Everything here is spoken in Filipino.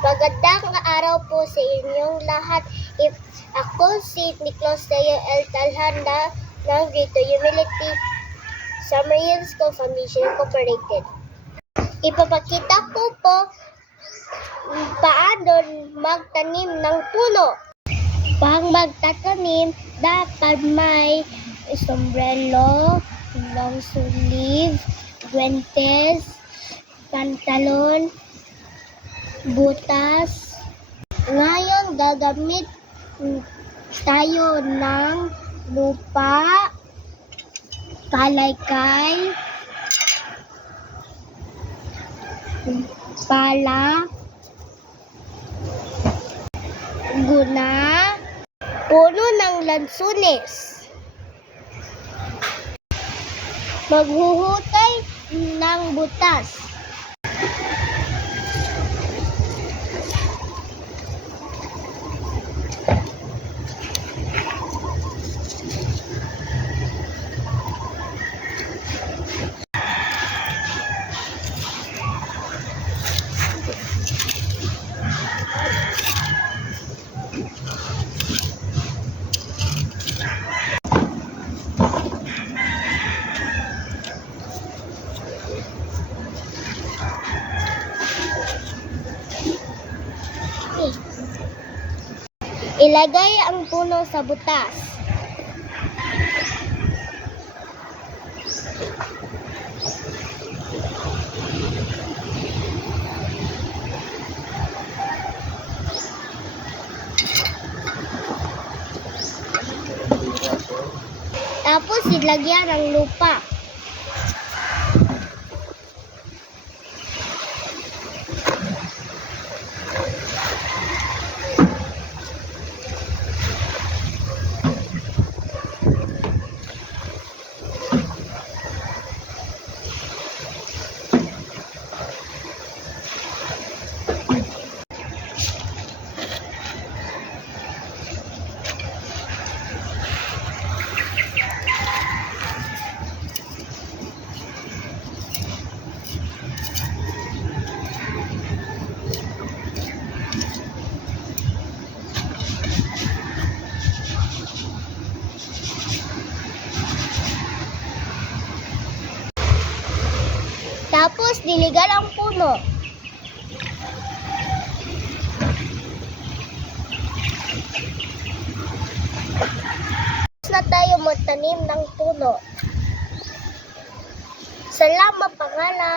Magandang araw po sa inyong lahat. Ako si Niklos Deo L. Talhanda ng Grito Humility Sumerian School Foundation Incorporated. Ipapakita ko po paano magtanim ng puno. Pang magtatanim, dapat may sombrero, long sleeve, guantes, pantalon, butas. Ngayon gagamit tayo ng lupa, kalaykay, pala, guna, puno ng lansunes. Maghuhutay ng butas. Ilagay ang puno sa butas. Tapos ilagyan ng lupa. Tapos diligan ang puno. Tapos na tayo magtanim ng puno. Salamat pangalan.